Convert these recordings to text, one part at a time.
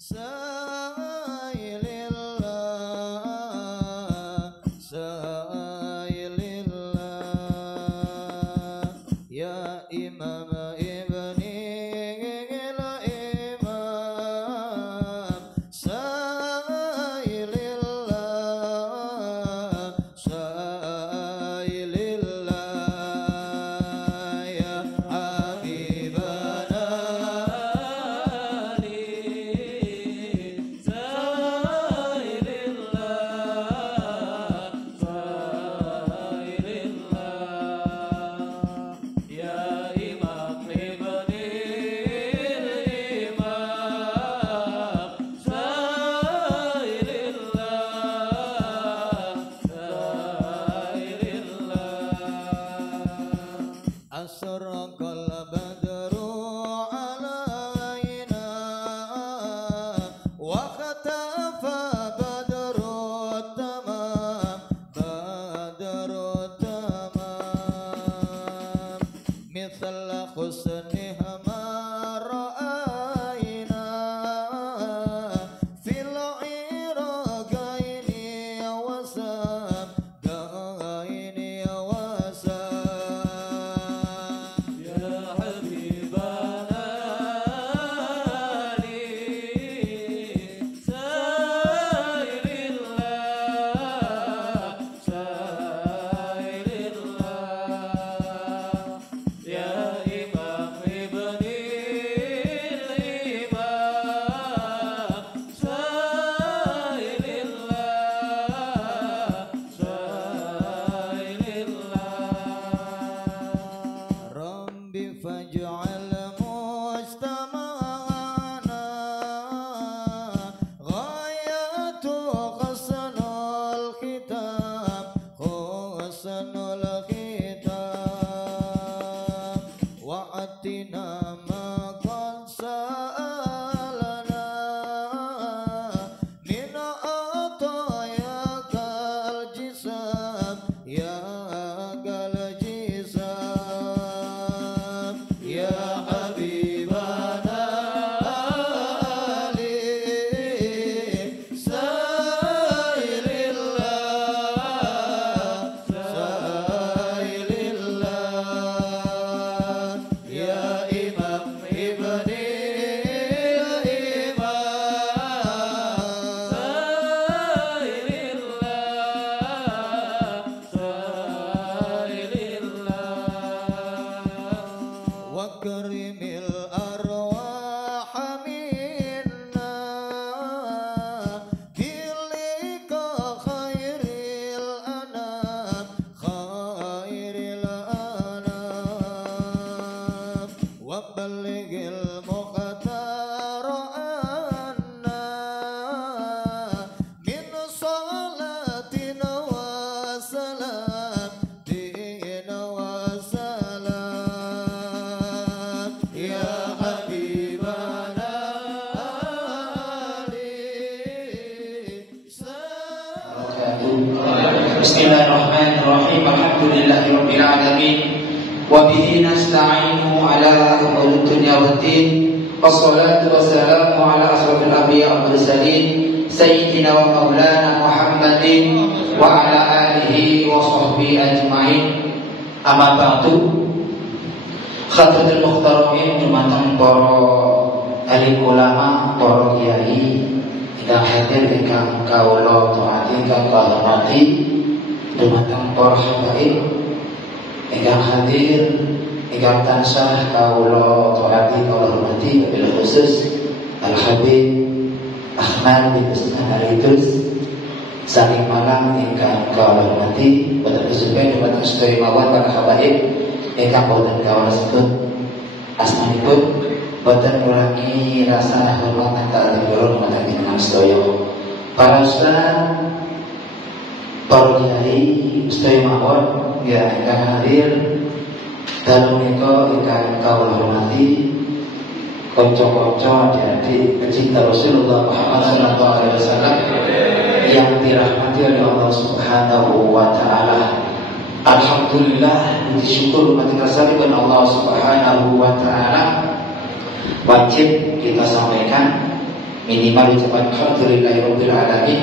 Sailillah, sailillah, ya Imam Ibnil Imam. Sailillah, sailillah, ya Habibana Ali. Sailillah, sailillah, ya Imam Ibnil Imam. Sailillah, sailillah, asraqal badru alaina wa khatafa badru tamam, badru tamam, mithla husniha ma ra'ayna fil iraqaini wasam, gaini wasam, ya Habibana Ali. Sailillah, sailillah, ya Imam Ibnil Imam. Sailillah, sailillah, Rabbi faj'al mujtama'ana ghayatu husnul khitam, husnul khitam, wa'atina ma qad sa'alana min atayakal jisam, ya gal jisam, ya Habibana Ali. Sailillah, sailillah, ya Imam Ibnil Imam. Sailillah, sailillah, wa karimil arwah minna bilika khairil anam, khairil anam, wa ballighil muqtar anna min salatin wa salam, din wa salam, ya Habibana Ali. Bismillahirrahmanirrahim. Alhamdulillahirabbil alamin. Wa bihi nasta'inu ala umuri dunya waddin. Wassalatu wassalamu ala asrofil anbiya wal mursalin sayyidina wa maulana Muhammadin wa ala alihi wa sahbihi ajma'in. Amma ba'du. Khatratul muhtaramin, dumateng para alim ulama, para kiai ingkang hadir, ingkang kawula taati, ingkang kawula hormati, dumateng para habaib ingkang hadir, ingkang tansah kawula taati, kawula hormati, wabil khusus Al Habib Ahmad bin Usman Al-Idrus saking Malang ingkang kawula hormati, boten khususipun dumateng sedaya mawon para habaib ingkang boten kawula sebut asmanipun, boten ngurangi rasa hormat lan ta'zim dumateng jenengan sedaya. Para ustaz, para kiai, sedaya mawon ya ingkang hadir dalu menika ingkang kawula hormati, kanca-kanca adik pecinta Rasulullah Muhammad sallallahu alaihi wasallam yang dirahmati oleh Allah Subhanahu wa taala. Alhamdulillah, puji syukur umat kepada Allah Subhanahu wa taala wajib kita sampaikan minimal ucapan alhamdulillahirabbil alamin.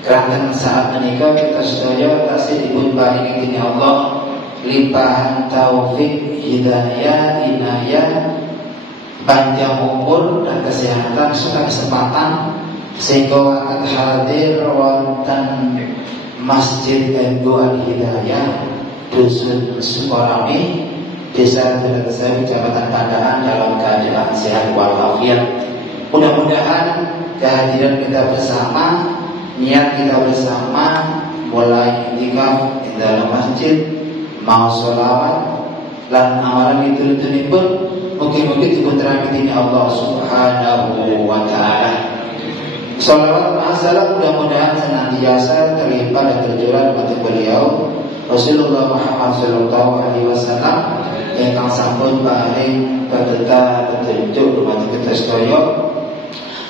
Kerana saat menikah kita sedaya tasih dipun paringi dening Allah limpahan taufik, hidayah, inayah, panjang umur dan kesehatan serta kesempatan sehingga akan hadir wonten Masjid Endo Al-Hidayah Dusun Sukorami, Desa Terensewu, Kecamatan Pandaan dalam keadaan sehat walafiat. Mudah-mudahan kehadiran kita bersama, niat kita bersama mulai iktikaf di dalam masjid, mau sholawat lan amalan itu pun mungkin diputerake dening Allah Subhanahu wa taala. Sholawat masalah mudah-mudahan senantiasa terlimpah dan tercurah kepada beliau Rasulullah Muhammad sallallahu alaihi wasallam ingkang sampun paring petunjuk dumateng kita sedaya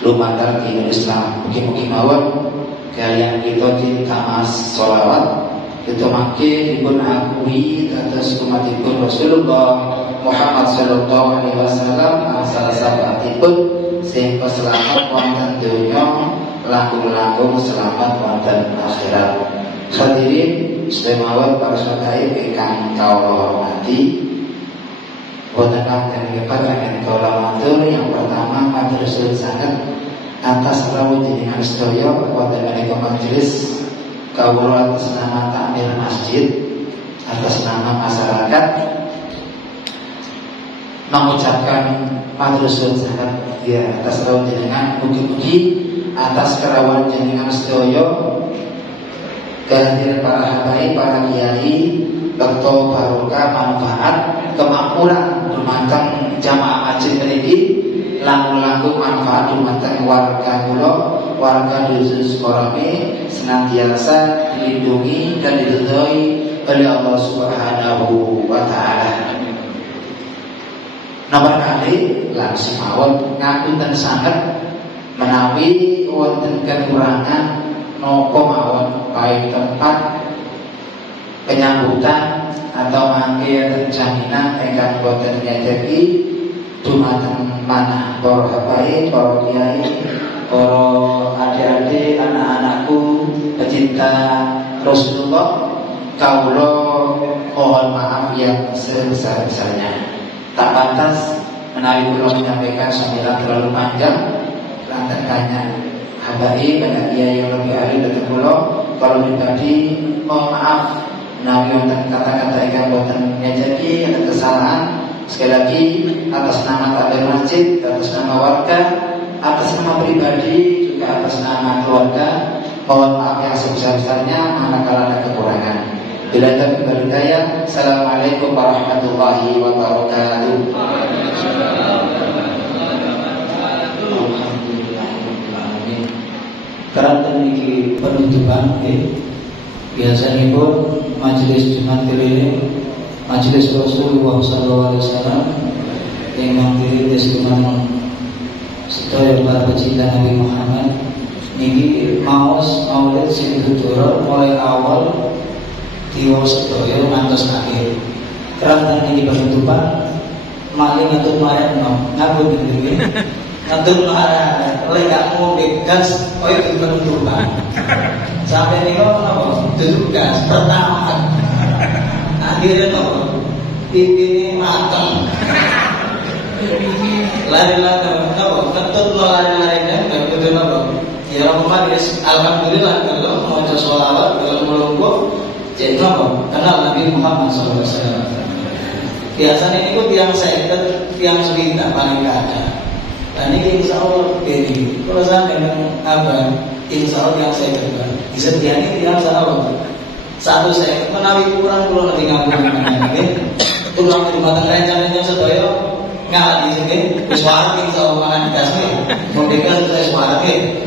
lumantar di Islam. Mugi-mugi mawon kalian kita cinta mas sholawat itu makin dipun akui atas umatipun Rasulullah Muhammad sallallahu alaihi wasallam asal sahabatipun sehingga selamat wonten dunya langkung-langkung selamat wonten akhirat. Hadirin sedaya para sedherek ingkang kawula hormati, wonten kang kepareng kawula matur yang pertama matur suwun sanget atas rawuh jenengan sedaya wonten menika majelis kawula atas nama takmir masjid, atas nama masyarakat mengucapkan matur suwun sanget ya atas rawuh jenengan. Mugi-mugi atas kerawan jenengan sedaya kehadiran para habaib, para kiai, berkah barokah, manfaat, kemakmuran dumateng jamaah masjid mriki, langkung-langkung manfaat dumateng warga kula, warga Dusun Sukorami senantiasa dilindungi dan diridhoi oleh Allah Subhanahu wa taala. Nomor kali langsung mawon ngapunten sanget menawi wonten kekurangan napa mawon baik tempat penyambutan atau mangke jaminan ingkang boten nyedeki dumateng manah para habaib, para kiai, para adik-adik, anak-anakku pecinta Rasulullah, kawula mohon maaf yang sebesar-besarnya. Tak pantas menawi kula menyampaikan sambilan terlalu panjang lantaran tanya habaib, banyak kiai yang lebih ahli dari kula. Kalau pribadi mohon maaf menawi wonten kata-kata ingkang boten nyedeki ada kesalahan. Sekali lagi atas nama takmir masjid, atas nama warga, atas nama pribadi, juga atas nama keluarga, mohon maaf yang sebesar-besarnya manakala ada kekurangan. Bila taufiq hidayah. Assalamualaikum warahmatullahi wabarakatuh. Alhamdulillahirobbilalamin. Karena ini penutupan, biasanya pun majelis Jumat keliling, majelis Rasulullah SAW yang mengiritis teman sedaya para pecinta Nabi Muhammad. Niki maulid sing ditutur mulai awal diwong sedaya ngantos akhir. Karena ini penutupan maling atau marah ngabur diri ngatur marah oleh kamu gas koyo di penutupan sampai ini kok napa duduk gas pertama akhirnya napa ini mateng lari-lari napa ketut lari-lari dan betul napa ya romantis. Alhamdulillah kalau mau sholawat kalau melungguh jadi napa kenal Nabi Muhammad SAW. Biasanya ini pun tiang seket, tiang swita paling ada. Dan ini insya Allah ini kalau saya dengan abang, insya Allah yang seket bisa tiang ini tiang Allah. Satu saya menawi kurang pulau nanti ngampung ini. Kurang di rumah tangga yang sedaya ngalah di sini. Suara insya Allah makan dikasih. Memberikan suara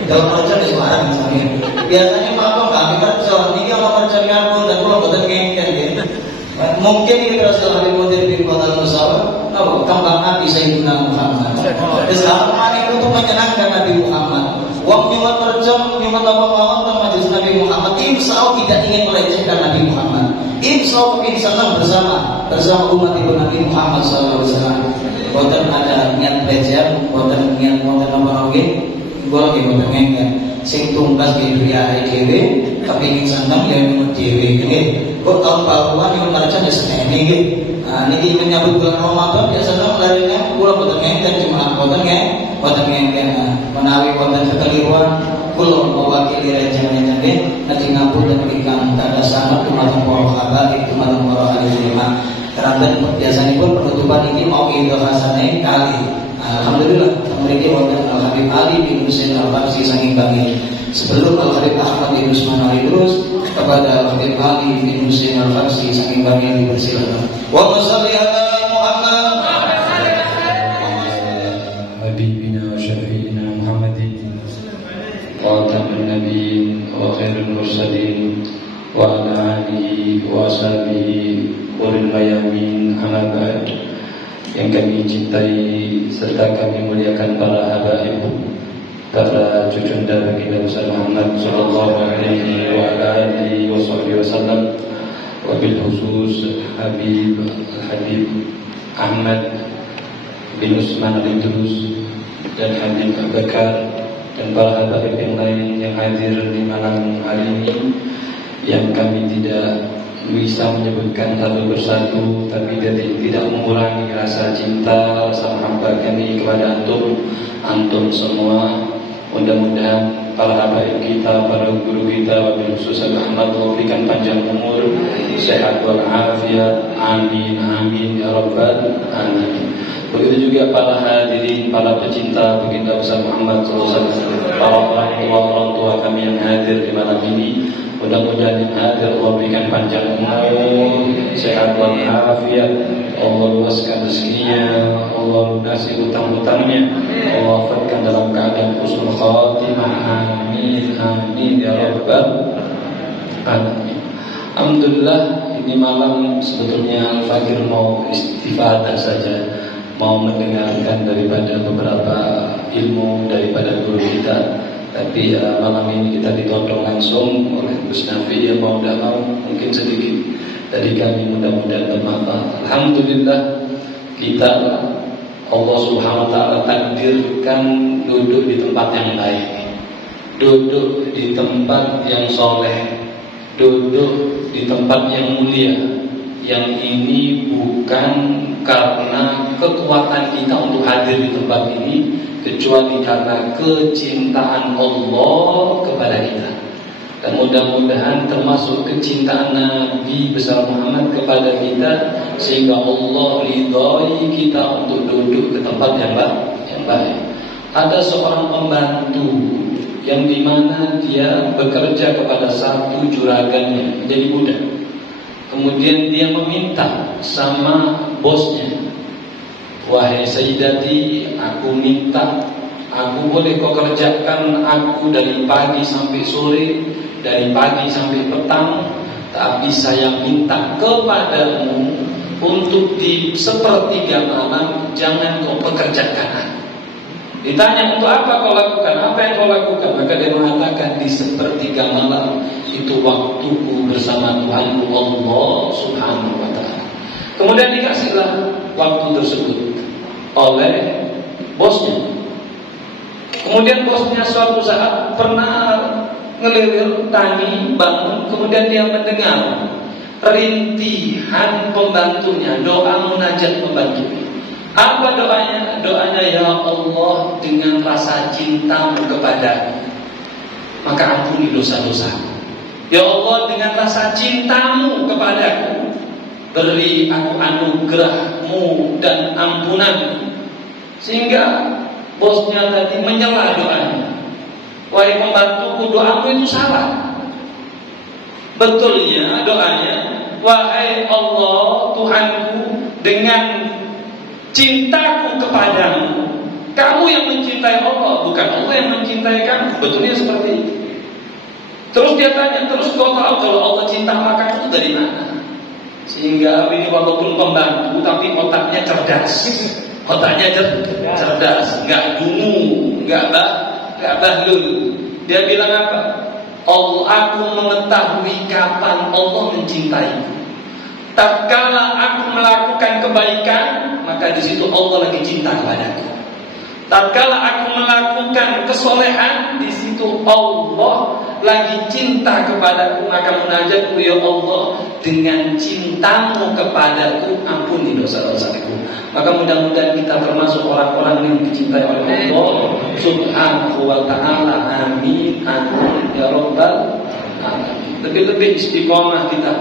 dalam kerja di suara misalnya. Biasanya maaf kami kerja, ini kalau kerja ngampung dan pulau betul ngengkel. Mungkin ini Rasulullah bin Kota Musawwar, kembang Nabi Sayyidina Muhammad. Islam itu untuk menyenangkan Nabi Muhammad. Wong nyuwun kerja, nyuwun apa-apa tentang majelis Nabi Muhammad. Insya Allah tidak ingin melecehkan Nabi Muhammad. Insya Allah ingin senang bersama umat ibu Nabi Muhammad SAW. Boten ada niat pelecehan, boten niat apa lagi. Gua lagi ngomongin sing tumbas di dunia dhewe, kepingin seneng ya nyuwun dhewe nggih. Kok tahun baruan yang marjan ya seneng nggih. Niki menyambut bulan Ramadan ya seneng larine kula boten ngenten cuma boten ngenten menawi wonten kekeliruan kula mewakili rejane nggih nek ngapunten ingkang kada sanget dumateng para habaib dumateng para ahli ilmu. Keranten biasanipun penutupan ini mau idul hasanah kali. Alhamdulillah mriki wonten Al Habib Ali bin Husain Al-Farsi saking Bangil. Sebelum Al Habib Ahmad bin Usman Al-Idrus kepada Al Habib Ali bin Husain Al-Farsi saking Bangil dipersilakan. Wa shalli ala Muhammad habibina wa syafiina Muhammadin khatamun nabiyyin wa khairul mursalin wa ala alihi wa ashabihi ulil mayamin amma ba'd. Yang kami cintai serta kami muliakan para habaib, para cucunda baginda besar Muhammad sallallahu alaihi wa alihi wasallam, wabil khusus Habib Ahmad bin Usman Al-Idrus dan Habib Abu Bakar dan para habaib yang lain yang hadir di malam hari ini, yang kami tidak bisa menyebutkan satu persatu, tapi tidak mengurangi rasa cinta, rasa mahabbah kami kepada antum semua. Mudah-mudahan para habaib kita, para guru kita, wabil khusus Ahmad memberikan panjang umur, sehat walafiat, amin amin ya rabbal alamin. Begitu juga para hadirin, para pecinta baginda besar Muhammad SAW, para orang tua kami yang hadir di malam ini. Mudah-mudahan yang hadir Allah berikan panjang umur, sehat walafiat, Allah luaskan rezekinya, Allah lunasi hutang-hutangnya, Allah wafatkan dalam keadaan husnul khatimah, amin amin ya rabbal alamin. Alhamdulillah, ini malam sebetulnya Al-Fakir mau istifadah saja, mau mendengarkan daripada beberapa ilmu daripada guru kita. Tapi malam ini kita ditodong langsung oleh Gus Nafi, yang mau tidak mau mungkin sedikit dari kami mudah-mudahan bermanfaat. Alhamdulillah, kita Allah Subhanahu wa taala takdirkan duduk di tempat yang baik, duduk di tempat yang soleh, duduk di tempat yang mulia. Yang ini bukan karena kekuatan kita untuk hadir di tempat ini, kecuali karena kecintaan Allah kepada kita. Dan mudah-mudahan termasuk kecintaan Nabi besar Muhammad kepada kita, sehingga Allah ridhoi kita untuk duduk ke tempat yang baik. Ada seorang pembantu yang dimana dia bekerja kepada satu juragannya menjadi budak. Kemudian dia meminta sama bosnya, wahai Sayyidati, aku minta, aku boleh kau kerjakan aku dari pagi sampai sore, dari pagi sampai petang, tapi saya minta kepadamu untuk di sepertiga malam jangan kau pekerjakan aku. Ditanya, untuk apa kau lakukan? Apa yang kau lakukan? Maka dia mengatakan, di sepertiga malam itu waktuku bersama Tuhanku Allah Subhanahu wa ta'ala. Kemudian dikasihlah waktu tersebut oleh bosnya. Kemudian bosnya suatu saat pernah ngelilir tani bangun, kemudian dia mendengar rintihan pembantunya, doa munajat pembantunya. Apa doanya? Doanya, ya Allah, dengan rasa cintamu kepadaku, maka ampuni dosa-dosaku. Ya Allah, dengan rasa cintamu kepadaku, beri aku anugerahmu dan ampunanmu. Sehingga bosnya tadi menyela doanya. Wahai pembantuku, doamu itu salah. Betulnya doanya, wahai Allah Tuhanku, dengan cintaku kepadamu, kamu yang mencintai Allah, bukan Allah yang mencintai kamu. Betulnya seperti itu. Terus dia tanya, terus kau tahu kalau Allah cinta sama kamu itu dari mana? Sehingga ini walaupun pembantu, tapi otaknya cerdas. Otaknya cerdas, nggak dungu, nggak bahlul. Dia bilang apa? Allah, aku mengetahui kapan Allah mencintaiku. Tatkala aku melakukan kebaikan, maka di situ Allah lagi cinta kepadaku. Tatkala aku melakukan kesolehan, di situ Allah lagi cinta kepadaku, maka munajatku, ya Allah, dengan cintamu kepadaku, ampuni dosa-dosaku. Maka mudah-mudahan kita termasuk orang-orang yang dicintai oleh Allah Subhanahu wa ta'ala. Amin, amin, ya Rabbal alamin. Lebih-lebih istiqomah kita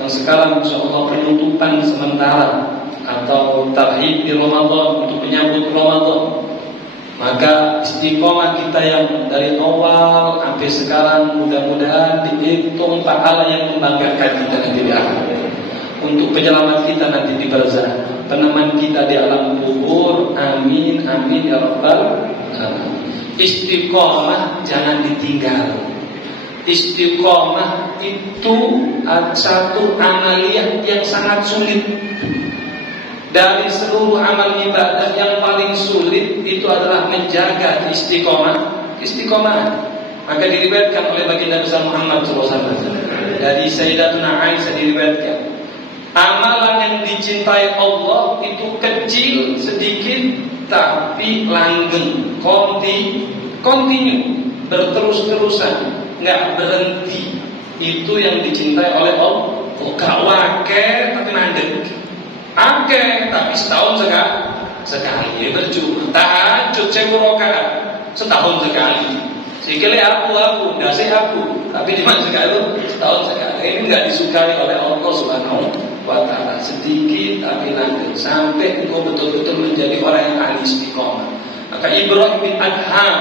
yang sekarang insya Allah penutupan sementara atau tarhib di Ramadan untuk menyambut Ramadan. Maka istiqomah kita yang dari awal sampai sekarang mudah-mudahan dihitung pahala yang membanggakan kita nanti di akhirat. Untuk penyelamat kita nanti di barzah, peneman kita di alam kubur. Amin, amin, ya Rabbal alamin. Istiqomah jangan ditinggal. Istiqomah itu satu amaliyah yang sangat sulit. Dari seluruh amal ibadah yang paling sulit itu adalah menjaga istiqomah. Maka diriwayatkan oleh baginda besar Muhammad SAW dari Sayyidatuna Aisyah diriwayatkan, amalan yang dicintai Allah itu kecil sedikit tapi langgeng, kontinu, berterus-terusan, nggak berhenti. Itu yang dicintai oleh Allah. Gak wakil tapi mandek. Oke, tapi setahun sekali berjumlah. Tahajud 1000 rakaat setahun sekali. Sikile aku, dasi aku. Tapi cuma sekali, setahun sekali. Ini enggak disukai oleh Allah Subhanahu wa ta'ala. Sedikit tapi lanjut sampai engkau betul-betul menjadi orang yang ahli istiqomah. Maka Ibrahim bin Adham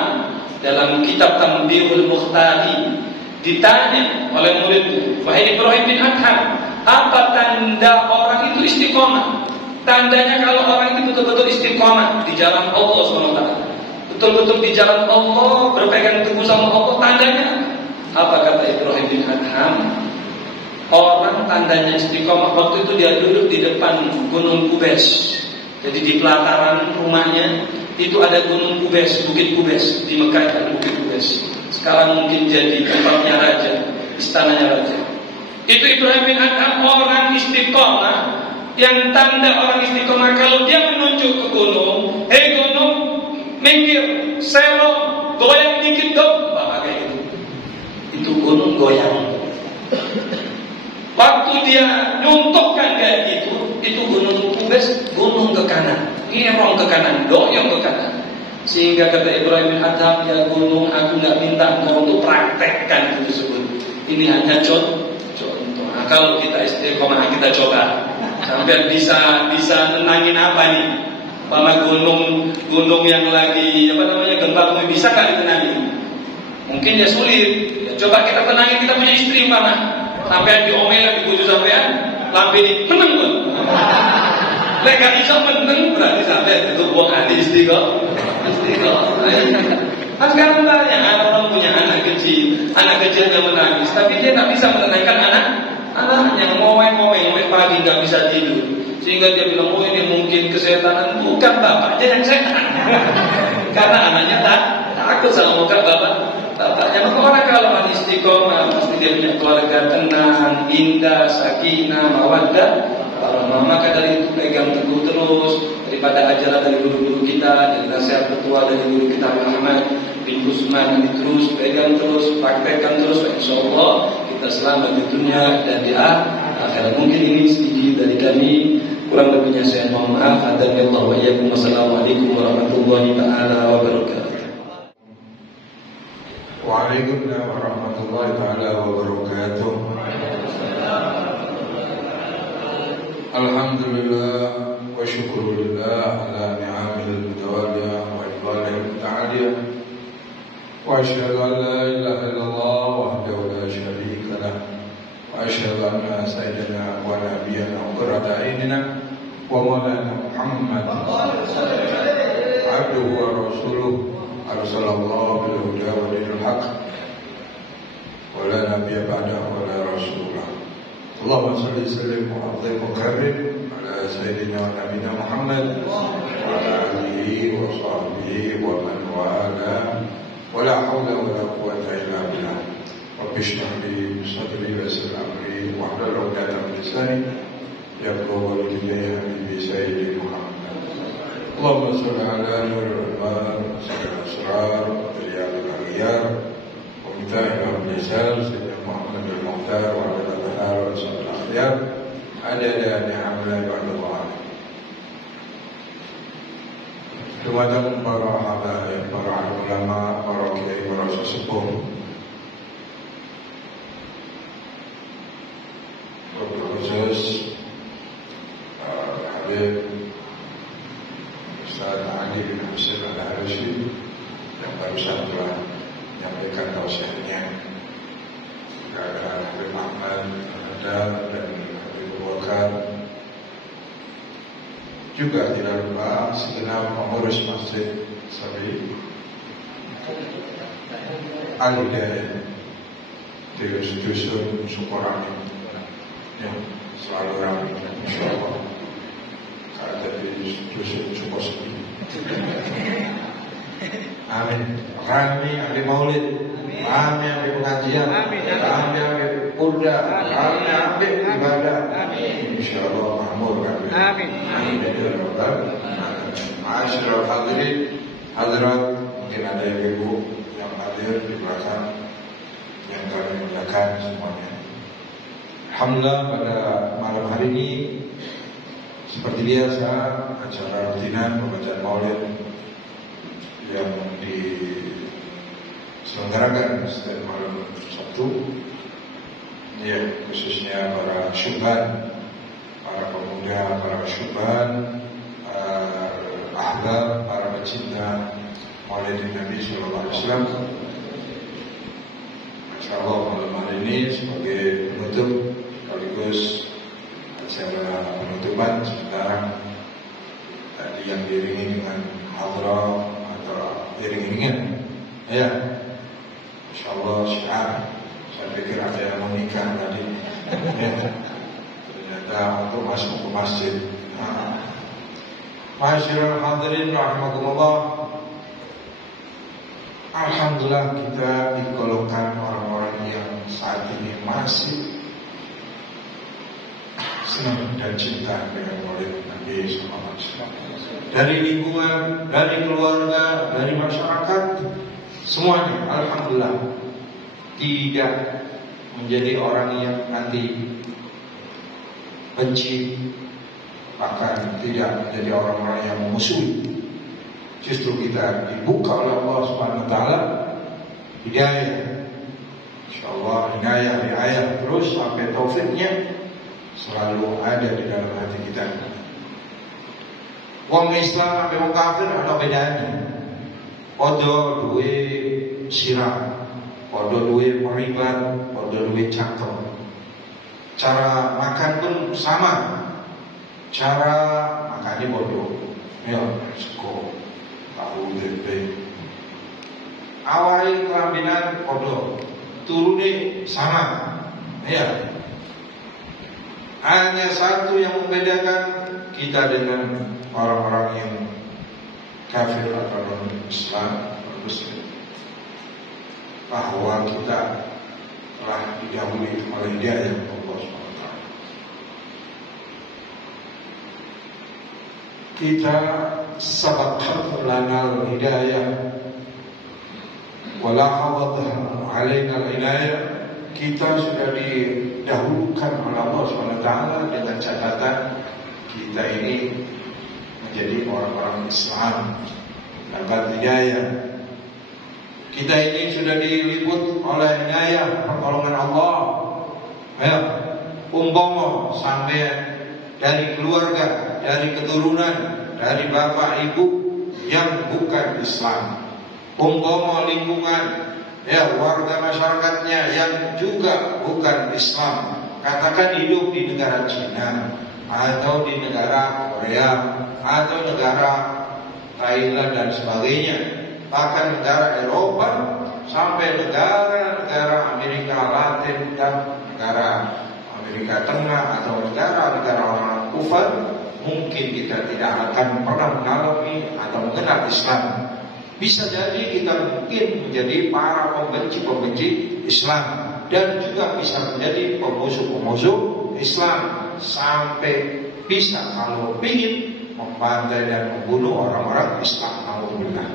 dalam kitab Tanbihul Mukhtari ditanya oleh muridnya, wahai Ibrahim bin Adham, apa tanda orang itu istiqomah? Tandanya kalau orang itu betul-betul istiqomah di jalan Allah SWT, betul-betul di jalan Allah, berpegang teguh sama Allah, tandanya apa? Kata Ibrahim bin Adham, orang tandanya istiqomah waktu itu dia duduk di depan Gunung Kubes. Jadi di pelataran rumahnya itu ada Gunung Kubes, Bukit Kubes. Di Mekah ada Bukit Kubes. Sekarang mungkin jadi tempatnya raja, istananya raja. Itu Ibrahim bin Adham orang istiqomah. Yang tanda orang istiqomah kalau dia menunjuk ke gunung, hei gunung, minggir, serong, goyang dikit dong, bapak kayak gitu. Itu gunung goyang. Waktu dia nyuntukkan kayak gitu, itu Gunung Kubes, gunung ke kanan, ngirong ke kanan, doyong ke kanan. Sehingga kata Ibrahim bin Adham, ya gunung, aku nggak minta engkau untuk praktekkan itu tersebut. Ini hanya contoh. Nah, kalau kita istiqomah, kita coba sampai bisa nenangin apa nih? Sama gunung yang lagi gempa bumi, bisa nggak ditenangin? Mungkin ya sulit. Ya, coba kita tenangin, kita punya istri umpama. Sampai diomelin, dipuju sampean, lampe di meneng pun. Lek gak iso meneng berarti sampai itu buang hati istiqomah. Kan sekarang banyak orang punya anak kecil yang menangis, tapi dia tak bisa menenangkan anaknya, ngomel pagi nggak bisa tidur, sehingga dia bilang, oh ini mungkin kesetanan. Bukan, bapaknya yang setan. Karena anaknya takut sama muka bapaknya. Maka orang kalau istiqomah pasti dia punya keluarga tenang, indah, sakinah, mawaddah. Maka dari itu pegang teguh terus daripada ajaran dari guru-guru kita, dari nasihat ketua dari guru kita Muhammad bin Usman, terus pegang terus, praktekkan terus. Insya Allah kita selamat di dunia dan di akhirat. Mungkin ini sedikit dari kami, kurang lebihnya saya mohon maaf. Hadza-billahu wa iyyakum. Wassalamualaikum warahmatullahi taala wabarakatuh. Waalaikumsalam warahmatullahi taala wabarakatuh. Alhamdulillah wa syukurulillah ala ni'amil mutawaliyah wa ibadil muta'aliyah. Wa asyhadu an la ilaha illallah wahdahu la syarika lah. Wa asyhadu anna sayyidina wa nabiyyana wa qurrata a'yunina wa maulana Muhammad abduhu wa rasuluhu arsalallahu bil huda wa dinil haqq wa la nabiyya ba'dahu wa la rasulah. Allahumma salli sallim wa azim wa karim ala sayyidina wa nabiyina Muhammad wa ala alihi wa sahbihi wa man wala wa la hawla wa la quwwata illa billah. Rabbi shrah li sadri wa yassir amri wa hlul 'uqdatam min lisani yafqahu qawli. Habibi sayyidi Muhammad Allahumma sholli ala nuril iman sayyidil asrar wa riyadil aghyar wa mitahil al-lisan sayyidina Muhammad al-Mukhtar wa ala al-bahar wa sallallahu akhyar adada ni'amillah wa Allah. Kemudian para habaib, para ulama, para kiai, para sesepuh, khusus Habib Ustaz Ali bin Husain Al-Harashi yang barusan telah menyampaikan tausiahnya kepada Habib Ahmad dan Habib Bakar, juga tidak lupa segenap pengurus masjid Sabi Al-Hidayah di dusun Sukorani yang selalu ramai, insyaallah. Ada di dusun Sukosepi. Amin. Kami ahli maulid, kami ahli pengajian, kami ahli purda, kami ahli ibadah. Insyaallah makmur kami. Amin. Ya Rabbal alamin. Ma'asyiral hadirin, hadirat, mungkin ada ibu yang hadir di belakang yang kami muliakan semuanya. Alhamdulillah pada malam hari ini seperti biasa acara rutinan pembacaan maulid yang diselenggarakan setiap malam Sabtu, ya, khususnya para syubhan, para pemuda, para syubhan, ahbab, para pecinta maulid Nabi Sallallahu Alaihi Wasallam. Insyaallah malam hari ini sebagai penutup sekaligus acara penutupan sementara tadi yang diiringi dengan hadrah atau iring-iringan, ya, insyaallah syiar. Saya pikir ada yang mau nikah tadi, ya. Ternyata untuk masuk ke masjid. Ma'asyiral hadirin rahimakumullah. Alhamdulillah kita digolongkan orang-orang yang saat ini masih senang dan cinta dengan maulid Nabi Sallallahu Alaihi Wasallam. Dari lingkungan, dari keluarga, dari masyarakat, semuanya alhamdulillah tidak menjadi orang yang anti, benci, bahkan tidak menjadi orang-orang yang memusuhi. Justru kita dibuka oleh Allah Subhanahu Wa Taala hidayah, insyaallah hidayah terus sampai taufiknya selalu ada di dalam hati kita. Wong Islam sampai wong kafir ada bedanya. Podo duwe sirah, podo duwe meribat, podo duwe cangkem. Cara makan pun sama, cara makannya podo. Ya, sego, tahu tempe. Awali kelambinan podo, turune sama. Ya. Hanya satu yang membedakan kita dengan orang-orang yang kafir atau non-Islam, non-Muslim, bahwa kita telah didahului oleh hidayah Allah SWT. Kita sabaqat lana al-hidayah wala hawadha alaina al-inayah. Kita sudah didahulukan oleh Allah SWT dengan catatan kita ini menjadi orang-orang Islam, dapat hidayah. Kita ini sudah diliput oleh hidayah pertolongan Allah. Ya, umpama sampai dari keluarga, dari keturunan, dari bapak ibu yang bukan Islam, umpama lingkungan, ya, warga masyarakatnya yang juga bukan Islam, katakan hidup di negara Cina atau di negara Korea atau negara Thailand dan sebagainya, bahkan negara Eropa sampai negara-negara Amerika Latin dan negara Amerika Tengah atau negara-negara orang kufar, mungkin kita tidak akan pernah mengalami atau mengenal Islam. Bisa jadi kita mungkin menjadi para pembenci-pembenci Islam dan juga bisa menjadi pemusuh-pemusuh Islam, sampai bisa kalau ingin membantai dan membunuh orang-orang Islam. Alhamdulillah.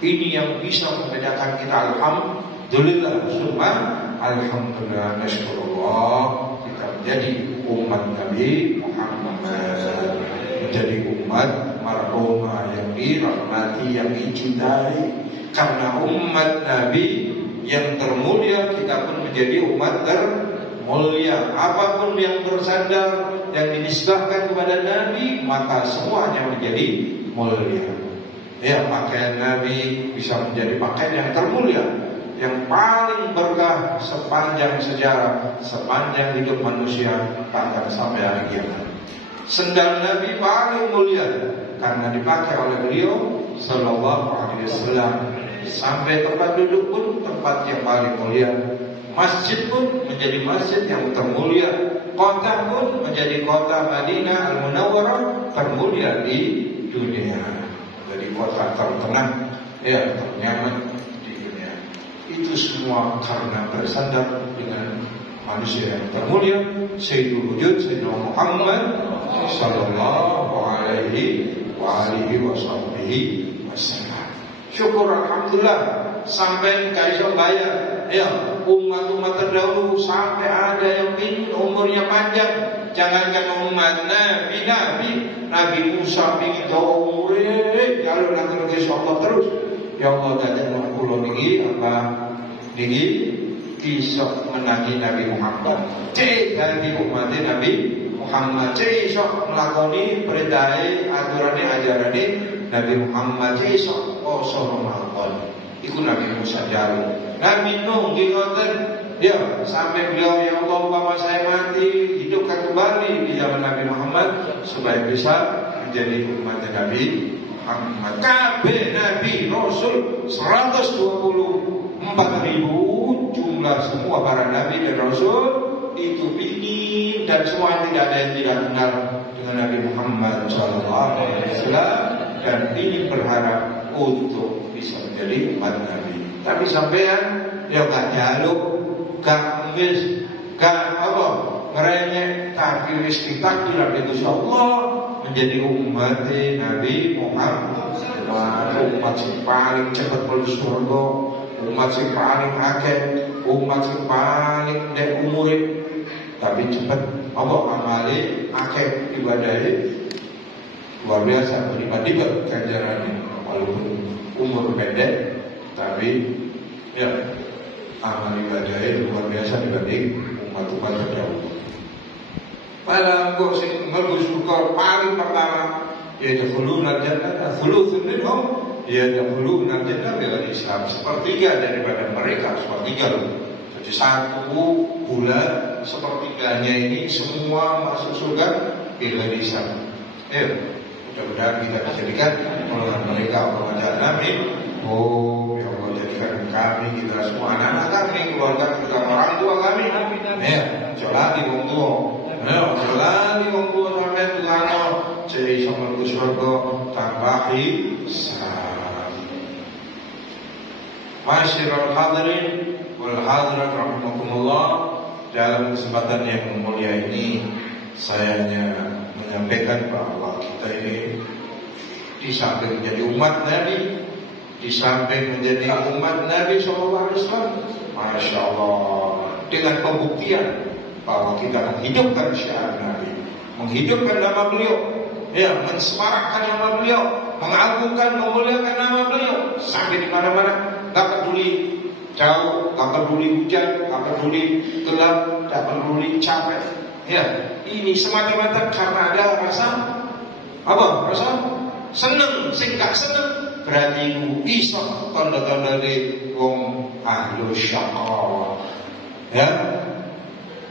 Ini yang bisa membedakan kita. Alhamdulillah. Summa alhamdulillah, nasykurullah, kita menjadi umat Nabi Muhammad, menjadi umat marhumah yang dirahmati, yang dicintai. Karena umat Nabi yang termulia, kita pun menjadi umat termulia. Apapun yang bersandar, yang dinisbahkan kepada Nabi, maka semuanya menjadi mulia. Ya, pakaian Nabi bisa menjadi pakaian yang termulia, yang paling berkah sepanjang sejarah, sepanjang hidup manusia, bahkan sampai hari kiamat. Sendal Nabi paling mulia karena dipakai oleh beliau sallallahu alaihi wasallam. Sampai tempat duduk pun tempat yang paling mulia. Masjid pun menjadi masjid yang termulia. Kota pun menjadi kota Madinah Al-Munawwarah termulia di dunia. Jadi kota tertenang, ya, ternyaman di dunia. Itu semua karena bersandar dengan manusia yang termulia, Sayyidul Wujud, Sayyidina Muhammad sallallahu alaihi wasallam. Syukur alhamdulillah sampai kaiso bayar. Ya, umat-umat terdahulu sampai ada yang ingin umurnya panjang. Jangankan umat Nabi Musa ingin tahu umurnya, kalau nak Allah terus. Ya Allah, dadang kula niki apa niki kisah menangi Nabi Muhammad. Cek dari umat Nabi Muhammad, cek sok melakoni perintah aturan ajaran Nabi Muhammad, cek sok poso Ramadan. Iku Nabi Musa jalu. Nabi Nuh ngoten, ya, sampai beliau, ya Allah, umpama saya mati, hidupkan kembali di zaman Nabi Muhammad supaya bisa menjadi umat Nabi Muhammad. Kabeh Nabi Rasul 124.000 jumlah semua para Nabi dan Rasul itu ingin, dan semua tidak ada yang tidak kenal dengan Nabi Muhammad SAW, dan ingin berharap untuk bisa menjadi umat Nabi. Tapi sampean ya gak jaluk, gak ngemis, gak apa ngerenyek, tapi wis ditakdir oleh Gusti Allah menjadi umat Nabi Muhammad. Umat yang paling cepat menuju surga, umat yang paling akeh, umat yang paling ndek umure tapi cepat apa amale akeh ibadahnya luar biasa, berlipat-lipat ganjarannya. Walaupun umur pendek, tapi ya amal ibadahnya luar biasa dibanding umat-umat terdahulu. Pada kok sing mlebu surga paling pertama yaitu khulunal jannah, thuluthun minhum yadkhuluna jannah bil Islam. Sepertiga daripada mereka, sepertiga loh. Jadi 1 bulan sepertiganya ini semua masuk surga bil Islam. Mudah-mudahan kita dijadikan golongan mereka, golongan Nabi. Oh, ya Allah, jadikan kami, kita semua anak-anak kami, keluarga kita, orang tua kami. Ya, jolali wong tua. Ya, jolali wong tua sampai tukano jadi sama ke surga tanpa hisab. Masyarul hadirin wal hadirat rahimakumullah, dalam kesempatan yang mulia ini saya hanya menyampaikan bahwa kita ini di samping menjadi umat Nabi, di samping menjadi umat Nabi SAW, Masya Allah, dengan pembuktian bahwa kita menghidupkan syiar Nabi, menghidupkan nama beliau, ya, mensemarakkan nama beliau, mengagungkan, memuliakan nama beliau sampai di mana-mana. Gak peduli jauh, gak peduli hujan, gak peduli gelap, gak peduli capek. Ya, ini semata-mata karena ada rasa apa? Rasa seneng. Sing gak seneng berarti iso tanda-tanda di wong ahlu syaqa. Ya,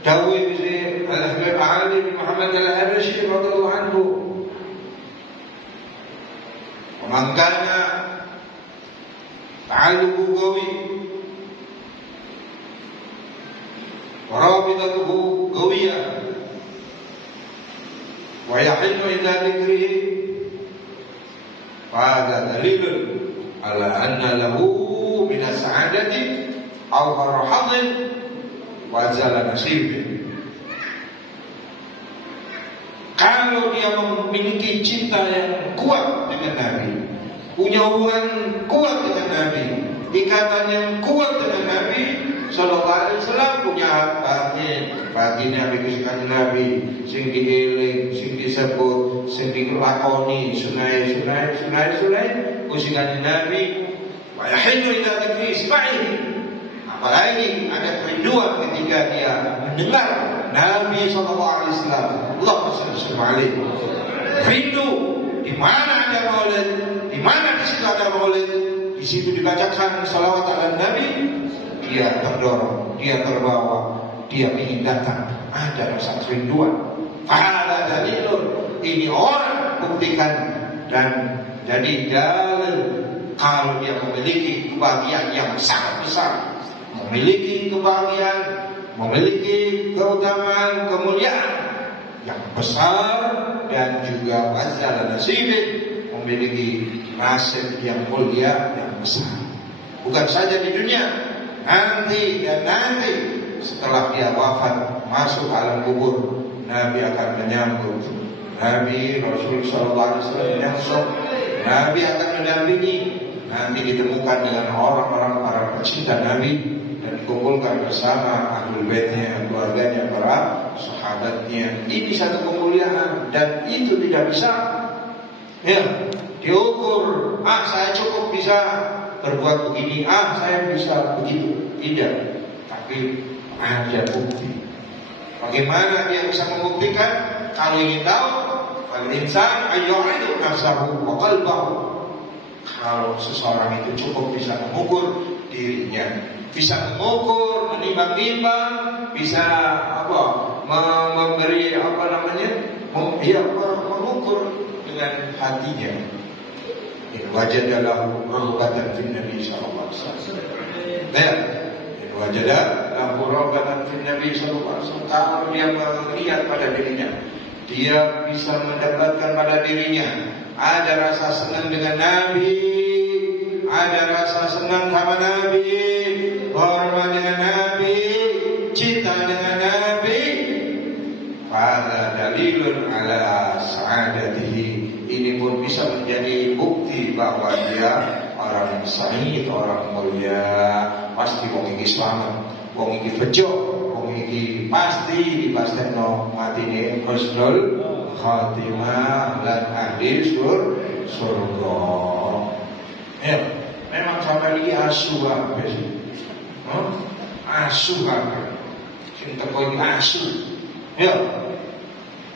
dawuh bi Al-Habib Ali bin Muhammad Al-Habashi radhiyallahu anhu, "Mangkana ta'alluqu qawi wa rabitatuhu qawiyah wa yahinnu ila dhikrihi fa hadha dalilun ala anna lahu min as-sa'adati aw farhatin wa zala nasibin." Kalau kalau dia memiliki cinta yang kuat dengan Nabi, punya hubungan kuat dengan Nabi, ikatan yang kuat dengan Nabi Sallallahu Alaihi Wasallam, punya batinnya bikiskan Nabi, sing dieling, sing disebut, sing dilakoni, sunai, usingan Nabi, wa yahillu ila dzikri isma'ihi. Apalagi ada kerinduan ketika dia mendengar Nabi Sallallahu Alaihi Wasallam. Allahumma shalli alaihi. Rindu di mana ada maulid, di mana di situ ada maulid, di situ dibacakan salawat ala Nabi, dia terdorong, dia terbawa, dia ingin datang. Ada rasa kerinduan. Ada dalilun, ini orang buktikan. Dan jadi dalil kalau dia memiliki kebahagiaan yang sangat besar, memiliki kebahagiaan, memiliki keutamaan, kemuliaan yang besar, dan juga wazal nasibin, memiliki nasib yang mulia, yang besar. Bukan saja di dunia, nanti dan nanti setelah dia wafat masuk alam kubur, Nabi akan menyambut. Nabi Rasul Sallallahu Alaihi Wasallam menyambut. Nabi akan mendampingi. Nanti ditemukan dengan orang-orang para pecinta Nabi dan dikumpulkan bersama ahlul baitnya, keluarganya, para sahabatnya. Ini satu kemuliaan, dan itu tidak bisa diukur. Saya cukup bisa berbuat begini, saya bisa begitu. Tidak. Tapi ada bukti. Bagaimana dia bisa membuktikan? Kalau ingin tahu, al-insan ayyu'idu nafsahu wa qalbahu. Kalau seseorang itu cukup bisa mengukur dirinya, bisa mengukur, menimbang-nimbang, bisa memberi mengukur dengan hatinya. Wajadalahu rahbatan fin Nabi sallallahu alaihi wasallam. Wajadalahu rahbatan fin Nabi sallallahu alaihi wasallam. Kalau dia melihat pada dirinya, dia bisa mendapatkan pada dirinya ada rasa senang dengan Nabi, ada rasa senang sama Nabi, hormat dengan Nabi, cinta dengan Nabi. Pada dalilun ala sa'adatihi. Ini pun bisa menjadi bukti bahwa dia orang yang sahih, orang mulia. Pasti wong iki selamat, wong iki bejo, wong iki pasti dipastekno matine husnul khatimah lan ahli surga. Memang sampai ini asu apa sih? Asu apa? Cinta kau ini asu.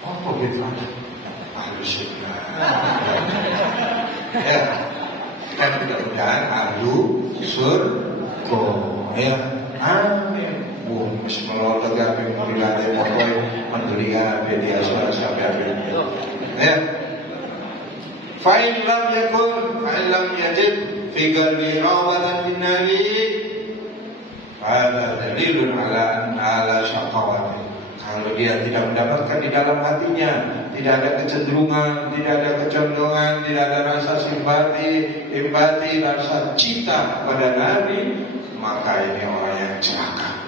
Apa gitu? Ahli surga. Dan mudah-mudahan ahli surga. Amin. Bismillah tagapi mulilade motoy manduliga bedia suara sampai fa'in lam yakun fa'in lam yajid fi qalbi rawatan bin nabi, ada dalilun ala syaqawati. Kalau dia tidak mendapatkan di dalam hatinya, tidak ada kecenderungan, tidak ada kecondongan, tidak ada rasa simpati, rasa cinta kepada Nabi, maka ini orang yang celaka.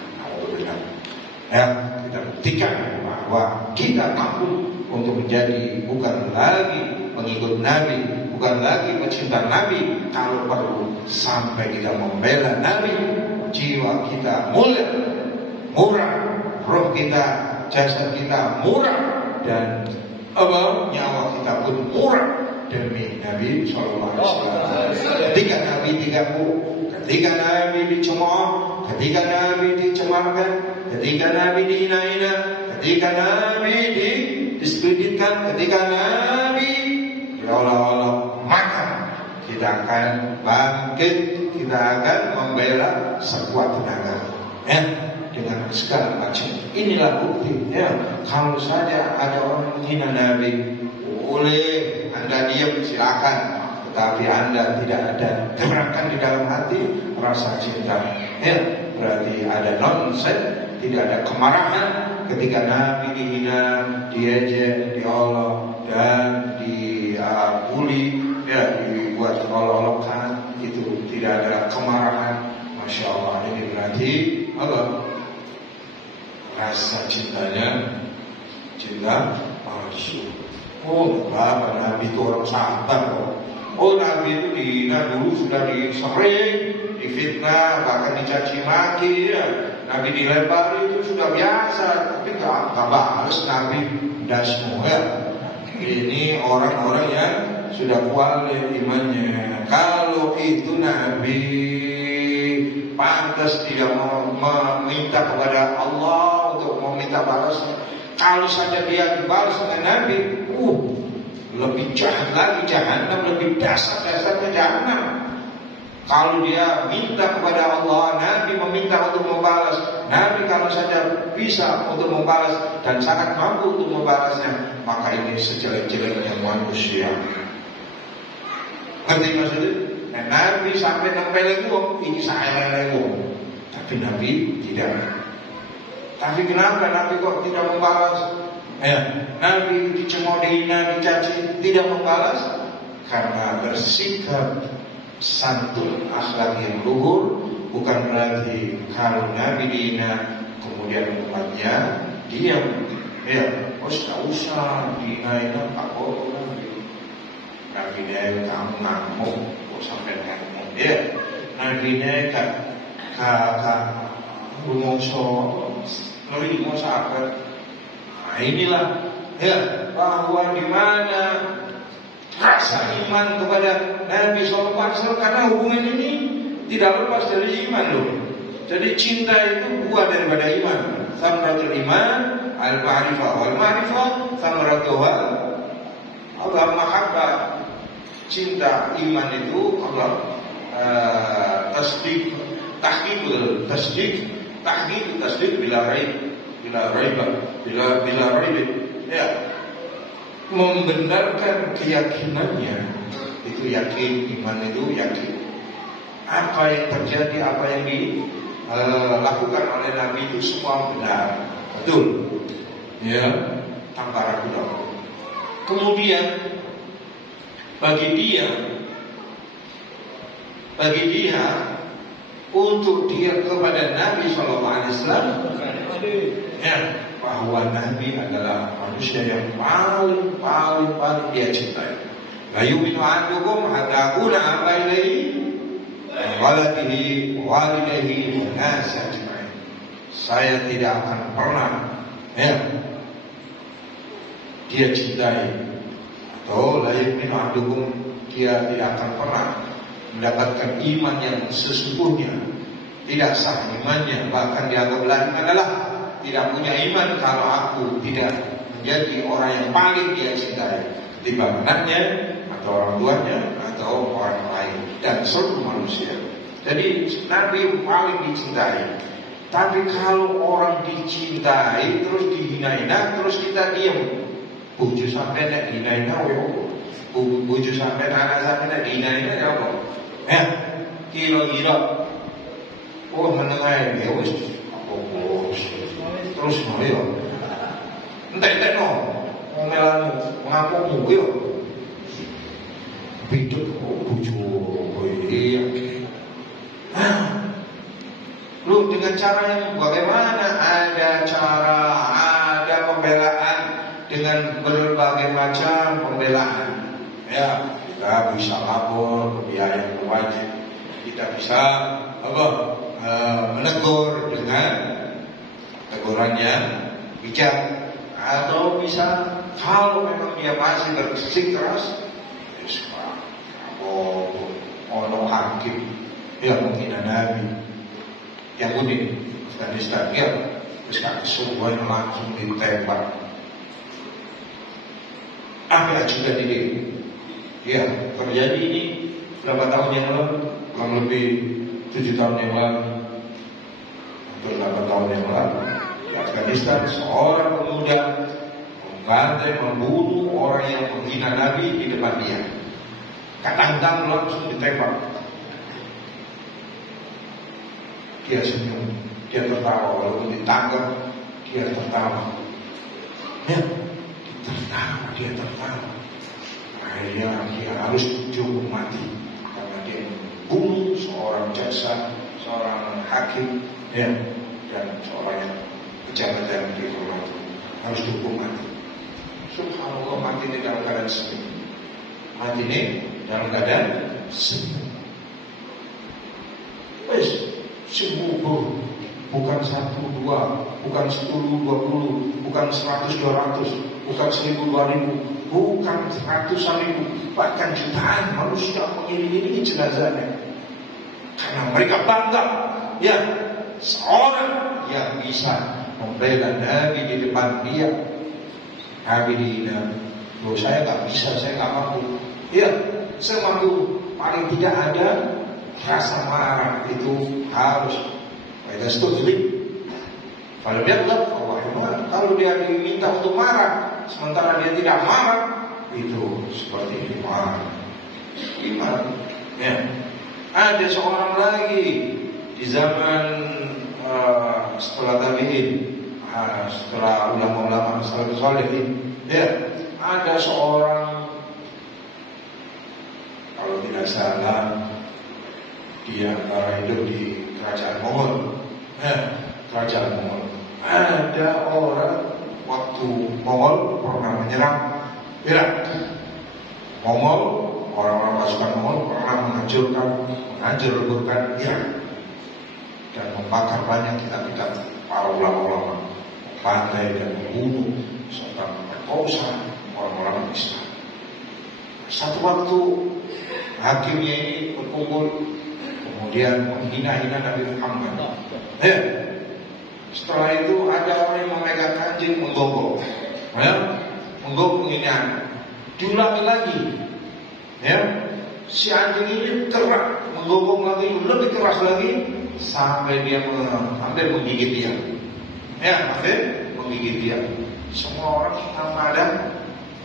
Kita buktikan bahwa kita mampu untuk menjadi bukan lagi pengikut Nabi, bukan lagi pecinta Nabi. Kalau perlu sampai kita membela Nabi, jiwa kita mulia, murah, roh kita, jasad kita murah, dan nyawa kita pun murah demi Nabi Sallallahu Alaihi Wasallam. Ketika Nabi diganggu, ketika Nabi dicemooh, ketika Nabi dicemarkan, ketika Nabi dihina-hina, ketika Nabi didiskreditkan, ketika Nabi diolok-olok, maka kita akan bangkit, kita akan membela sekuat tenaga, dengan segala macam. Inilah bukti. Kalau saja ada orang menghina Nabi, boleh Anda diam, silakan. Tetapi Anda tidak ada gerakan di dalam hati rasa cinta, berarti ada nonsense, tidak ada kemarahan ketika Nabi dihina, diejek, diolok, dan dibully, dibuat olok-olokan, itu tidak ada kemarahan. Masya Allah, ini berarti rasa cintanya cinta palsu. Oh, Bapak Nabi itu orang sabar kok. Oh, Nabi itu dulu sudah disering, difitnah, bahkan dicaci maki ya. Nabi dilempar itu sudah biasa, tapi gak balas Nabi dan semua ya. Ini orang-orang yang sudah kuat imannya. Kalau itu Nabi pantas tidak meminta kepada Allah untuk meminta balas. Kalau saja dia dibalas dengan Nabi, lebih jahat lagi jahanam, lebih dasar-dasarnya jahanam. Kalau dia minta kepada Allah, Nabi meminta untuk membalas. Nabi kalau saja bisa untuk membalas dan sangat mampu untuk membalasnya, maka ini sejelek-jeleknya manusia. Ngerti maksudnya? Nah, Nabi sampai nempel ini saya lewat, tapi Nabi tidak. Tapi kenapa Nabi kok tidak membalas? Nabi dicemooh, dihina, dicaci, tidak membalas karena bersikap santun, akhlak yang luhur. Bukan berarti kalau Nabi dihina kemudian umatnya diam. Tidak usah dihina, tak boleh Nabi dia kamu ngamuk, kok sampai ngamuk dia. Nabi dia kakak rumongso lori mau sahabat. Nah inilah bahwa di mana rasa iman kepada Nabi SAW, karena hubungan ini tidak lepas dari iman loh. Jadi cinta itu buah daripada iman. Samratul iman al-ma'rifah wal ma'rifah samratuha al-mahabbah. Cinta iman itu Allah tasdik bila raib ya, membenarkan keyakinannya. Itu yakin, iman itu yakin. Apa yang terjadi, apa yang dilakukan oleh Nabi itu semua benar, betul ya, tanpa ragu-ragu. Kemudian bagi dia untuk dia kepada Nabi SAW bahwa Nabi adalah manusia yang paling dia cintai. La yu'minu ahadukum hatta akuna ahabba ilaihi waladihi walidayhi wan nas ajma'in. Saya tidak akan pernah dia cintai, atau la yu'minu ahadukum, dia tidak akan pernah mendapatkan iman yang sesungguhnya. Tidak sah imannya, bahkan dianggap iman adalah tidak punya iman kalau aku tidak menjadi orang yang paling dia cintai ketimbang anaknya atau orang tuanya atau orang lain dan seluruh manusia. Jadi Nabi paling dicintai. Tapi kalau orang dicintai terus dihina-hina, terus kita diam, buju sampai nak dihina-hina, buju sampai anak sampai nak dihina-hina ya apa? Kira-kira menengai dia wis terus mau yo entek no melan ngaku yo bidut bojo iki lu dengan cara yang bagaimana? Ada cara, ada pembelaan dengan berbagai macam pembelaan ya. Kita bisa lapor ke pihak yang berwajib, kita bisa menegur dengan teguran yang bijak, atau bisa kalau memang dia masih bersikeras ono hakim yang menghina Nabi yang unik Afghanistan ya, terus semuanya langsung ditembak. Ada juga ini ya, terjadi ini berapa tahun yang lalu, kurang lebih 7 tahun yang lalu atau 8 tahun yang lalu di Afghanistan. Seorang pemuda membantai, membunuh orang yang menghina Nabi di depan dia. Kadang-kadang langsung ditembak. Dia senyum, dia tertawa, walaupun ditangkap dia tertawa. Ya, dia tertawa. Akhirnya dia harus dihukum mati karena dia membunuh seorang jaksa, seorang hakim ya, dan seorang pejabat yang dihormati, harus dihukum mati. Subhanallah, mati ini dalam keadaan senyum. Mati ini dalam keadaan senyum. Wes, sembuh. Bukan 1, 2, bukan 10, 20, bukan 100, 200, bukan 1000, 2000, bukan 100.000, bahkan jutaan manusia mengiringi jenazahnya. Karena mereka bangga, ya, seorang yang bisa membela Nabi di depan dia. Nabi dihina, loh saya nggak bisa, saya nggak mampu. Ya, saya mampu. Paling tidak ada rasa marah itu harus. Kita setuju. Kalau dia bilang, kalau dia diminta untuk marah, sementara dia tidak marah, itu seperti ini marah. Gimana? Ya. Ada seorang lagi di zaman setelah tabi'in, setelah ulama-ulama salafus shalihin, ya, ada seorang, kalau tidak salah, dia hidup di kerajaan Mongol. Kerajaan Mongol. Ada orang waktu Mongol pernah menyerang Irak. Mongol, orang-orang pasukan Mongol pernah menghancurkan Irak dan membakar banyak kitab-kitab para ulama-ulama, membantai dan membunuh serta memperkosa orang-orang Islam. Satu waktu hakimnya ini berkumpul, kemudian menghina-hina Nabi Muhammad. Ya. Setelah itu ada orang yang memegang anjing menggonggong, ya, menggonggong ini. Diulangi lagi, ya, si anjing ini keras, menggonggong lagi, lebih keras lagi, sampai dia hampir menggigit dia. Ya, hampir menggigit dia. Semua orang tanpa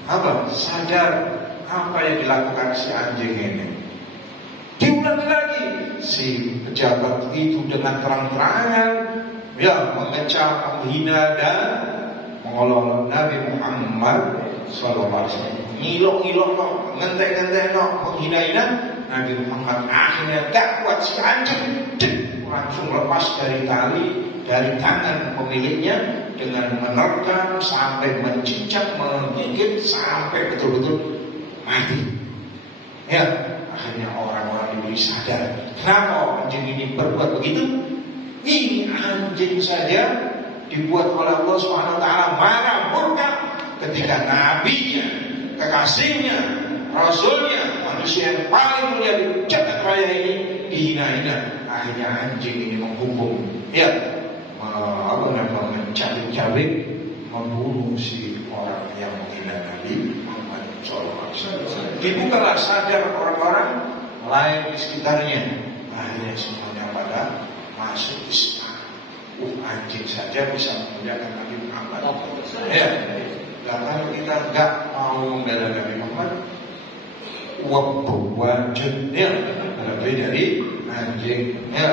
ada sadar apa yang dilakukan si anjing ini. Diulangi lagi, si pejabat itu dengan terang-terangan, ya, mengecam, menghina dan mengolok Nabi Muhammad SAW. Ngilok-ngilok, ngentek-ngentek, menghina-hina Nabi Muhammad. Akhirnya tak kuat si anjing, langsung lepas dari tali, dari tangan pemiliknya, dengan menerkam sampai mencincang, menggigit sampai betul-betul mati. Ya. Akhirnya orang-orang diberi sadar, kenapa anjing ini berbuat begitu? Ini anjing saja dibuat oleh Allah SWT marah murka ketika nabinya, kekasihnya, rasulnya, manusia yang paling mulia di jagat raya ini dihina-hina. Akhirnya anjing ini menghukum, ya, mencabik-cabik, membunuh si orang yang menghina Nabi Muhammad SAW. Dibukalah sadar orang-orang lain di sekitarnya. Akhirnya semuanya pada masuk Islam. Anjing saja bisa memuliakan Nabi Muhammad. Ya. Dan kalau kita nggak mau membela Nabi Muhammad, wajib, ya, lebih dari anjing. Ya.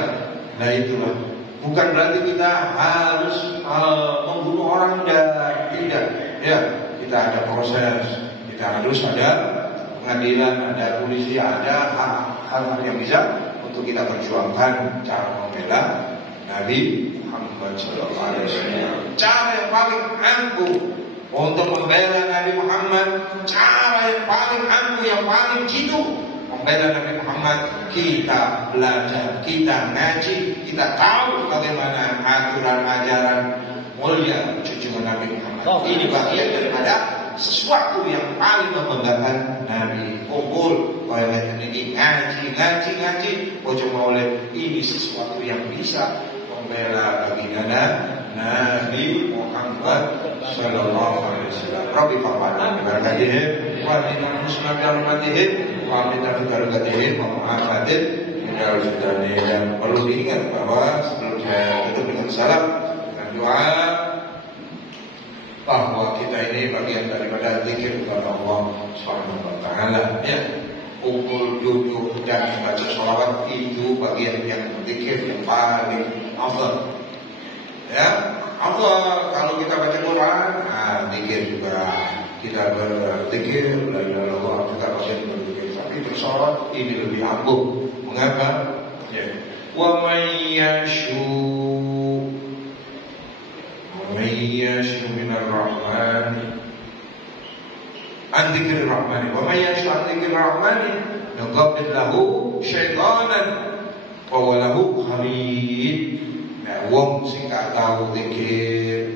Nah itulah. Bukan berarti kita harus membunuh orang, dan tidak. Ya, kita ada proses. Kita harus ada pengadilan, ada polisi, ada hal-hal yang bisa untuk kita perjuangkan cara membela Nabi Muhammad SAW. Cara yang paling ampuh untuk membela Nabi Muhammad, cara yang paling ampuh, yang paling jitu membela Nabi Muhammad, kita belajar, kita ngaji, kita tahu bagaimana aturan ajaran mulia junjungan Nabi Muhammad. Ini bagian daripada sesuatu yang paling membanggakan Nabi. Kumpul, toilet ini ngaji, ojo maulid. Ini sesuatu yang bisa membela baginda Nabi Muhammad sallallahu alaihi wasallam. Rabbi fa'ala barakatihim wa inna muslimin bi rahmatihim wa inna barakatihim wa muhammadin minal fitani. Dan perlu diingat bahwa sebelum saya tutup dengan salam dan doa, bahwa kita ini bagian daripada zikir kepada Allah Subhanahu wa taala. Ya, kumpul, duduk dan membaca sholawat itu bagian yang zikir yang paling afdal. Ya, afdal kalau kita baca Quran, zikir juga. Kita berzikir, la ilaha illallah juga bagian berzikir. Tapi bersolawat ini lebih ampuh. Mengapa? Ya. Wa may yashu minar rahman an dzikrir rahmani. Wa may yash an dzikrir rahmani nuqabbid lahu syaitanan wa walahu qarin. Wong sing gak tau zikir,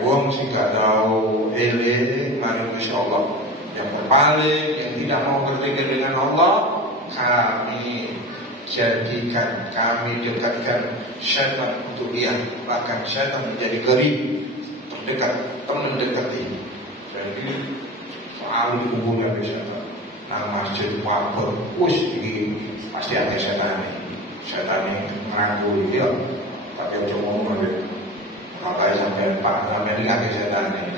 wong sing gak tau eling marang Gusti Allah, yang berpaling, yang tidak mau berzikir dengan Allah, kami dekatkan syaitan untuk dia, bahkan syaitan menjadi qarib, terdekat, teman dekat ini. Jadi selalu dihubungi oleh syaitan. Nang masjid wabur, ini pasti ada syaitan ini merangkul dia. Tapi yang cuma ngomong deh, apa sampai ini lagi setan ini.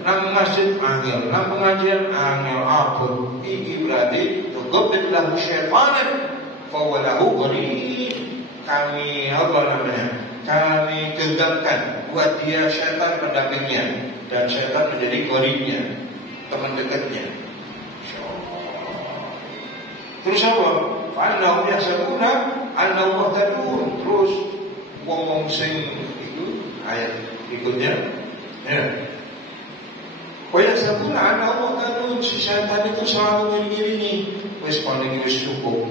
Nang masjid angel, nang pengajian angel abut. Ini berarti tuqabbid lahu syaitanan fawalahu qarib. Kami apa namanya? Kami gegapkan buat dia syaitan pendampingnya, dan syaitan menjadi qaribnya, teman dekatnya. Terus apa? Fa'annahum yahsabuna annahum muhtadun. Terus wong sing itu ayat berikutnya ya. Wa yahsabuna annahum muhtadun. Si syaitan itu selalu mengiringi. Wis kon iki wis cukup.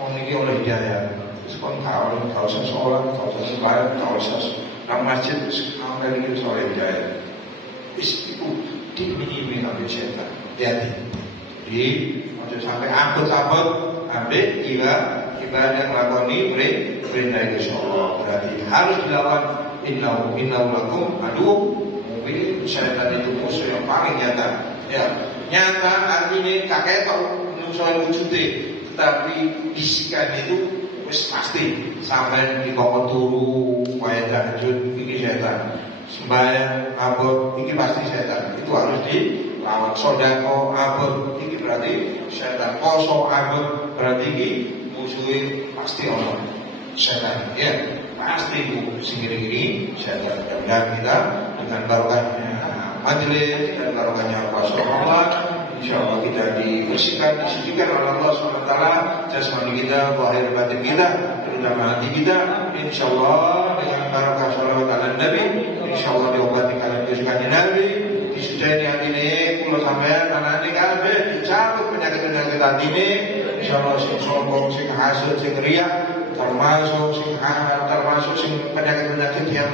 Kon iki oleh hidayah. Wis kon kau usah sholat, kau usah sembahyang, kau usah nang masjid wis kau iki oleh hidayah. Wis itu diminimi oleh syaitan. Jadi sampai abot-abot ambil ibadah melakoni perintah Gusti Allah. Berarti harus dilawan. Innahu lakum aduwwun mubin. Syaitan itu musuh yang paling nyata. Ya, nyata artinya kakek tahu soal wujudnya, tetapi bisikan itu wis pasti. Sampai di bawah turu, waya tahajud, ini syaitan. Sembahyang abot, ini pasti syaitan. Itu harus dilawan. Sodako abot, ini berarti syaitan. Poso abot, berarti ini musuhnya pasti Allah. Syaitan, ya pasti itu sendiri-sendiri syaitan. Dan kita dengan barokahnya majelis dan barokahnya Rasulullah, insyaallah kita dibersihkan, disucikan oleh Allah SWT, jasmani kita, zahir batin kita, terutama hati kita. Insyaallah dengan barokah salawat ala Nabi, insyaallah diobati kalian kesukaan Nabi, disucikan hati ini, kalau sampai anak ini kabeh dicabut penyakit-penyakit hati ini. Insyaallah sing sombong, sing hasud, sing riya, termasuk sing penyakit-penyakit yang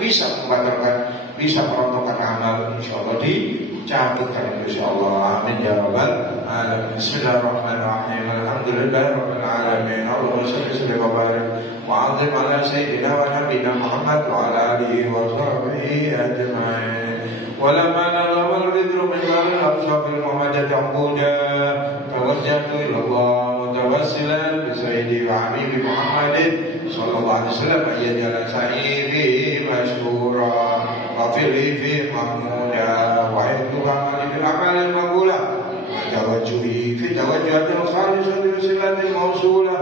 bisa membatalkan, bisa merontokkan amal, insyaallah dicabut kalian insyaallah. Amin ya rabbal alamin. Bismillahirrahmanirrahim. Alhamdulillahirabbil alamin. Allahumma shalli wa barik wa 'azim ala sayyidina wa nabiyina Muhammad wa ala alihi wa sahbihi ajma'in. ولما نظم الذكر من باب الأوصاف المحمدة عقودا توجهت إلى الله متوسلا بسيدي وحبيبي محمد صلى الله عليه وسلم أن يجعل سعي فيه مشكورا وفي فيه محمودا وحفظ عملي في الأعمال المقبولة وتوجهي في توجهات الخالصة بصلة الموصولة.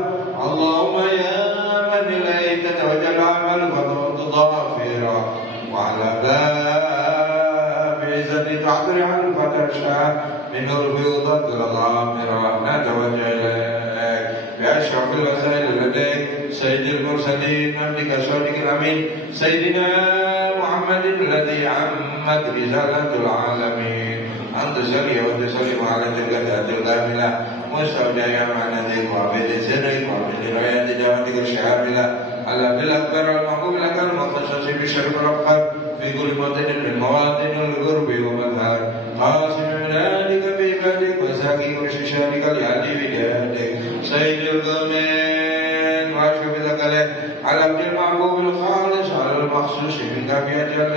اللهم يا من إليك توجه العمل فتضافرا وعلى تعبر عن فترشا من الفيوضات الغامرة نتوجه إليك بأشرف الوسائل لديك سيد المرسلين نبيك الصادق الأمين سيدنا محمد الذي عمت رسالة العالمين. أنت صلي وتسلم على تلك الكاملة مستودع معناتك وعبد سرك وعبد رايات جواتك الشاملة على بالأكبر المحبوب لك المخصص بشرف ربك في كل موطن من مواطن القرب ومظهر قاسم منادك في عبادك وساقي وششانك لعلي بجهادك سيد القومين واشرف ذكرك على عبد المحبوب الخالص على المخصوص منك بأجل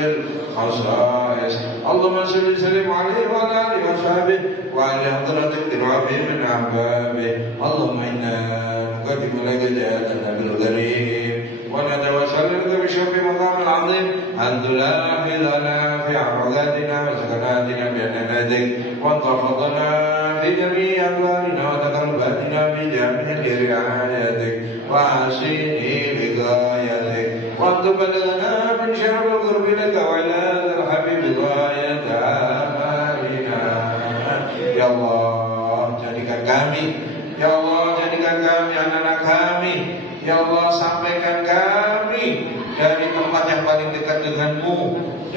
الخصائص. اللهم صل وسلم عليه وعلى آله وصحبه وعلى حضرة الكرام من أحبابه. اللهم إنا نقدم لك جهادنا بالغريب ونتوسل لك بشرف مقام العظيم أن تلاحظ لنا في عباداتنا وسكناتنا بأننا ذك وانتفضنا في جميع أقوالنا وتقرباتنا بجميع رعايتك وأحسنه بغايتك وأن تبلغنا من شر القرب لك وإلى الحبيب غاية آمالنا. Ya Allah, jadikan kami, ya Allah, jadikan kami anak-anak kami, ya Allah, sampaikan kami dari tempat yang paling dekat denganmu,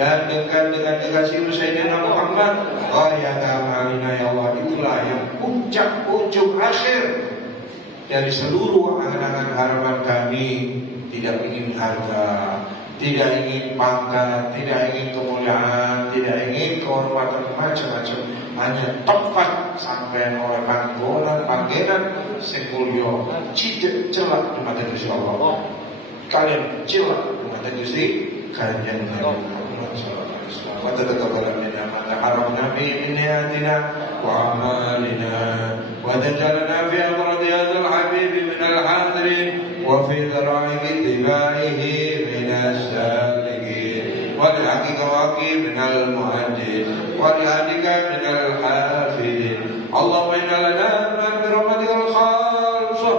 dan dekat dengan kekasih Sayyidina Muhammad. Ghayat amalina ya Allah, itulah yang puncak ujung akhir dari seluruh angan-angan harapan kami. Tidak ingin harta, tidak ingin pangkat, tidak ingin kemuliaan, tidak ingin kehormatan macam-macam, hanya tepat sampai oleh panggilan sekulio tidak celak di mata Gusti Allah. Kalian celak di mata Gusti kalian Muhammad sallallahu alaihi wasallam. Wa taqabbal minna ma haramna min niyatina wa amalina wa tajalna fi amradiyat al-habib min al-hadirin وفي ذرائع اتباعه من السالكين ولحقك من المهدين ولهدك من الحافظين. اللهم إنا لنا أمنا برحمتك الخاصة،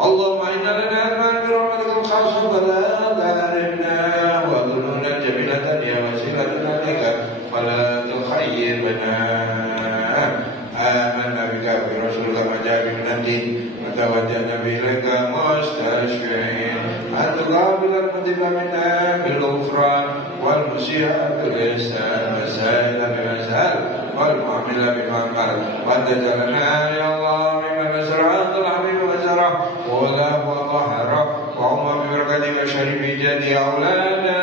اللهم إنا لنا أمنا برحمتك الخاصة فلا تحرمنا وذنونا جميلة يا وسيلتنا لك فلا تخيبنا. آمنا بك برسولك ما جاء من الدين وتوجهنا إليك مستشفعين أن تقابل المذنب منا بالغفران والمسيء بالإحسان والسائل بالإسهال والمعامل بما قال وأن تجعلنا يا الله ممن أسرعت الحبيب وزرع وله وطهره وعم ببركتك الشريف جدي أولادنا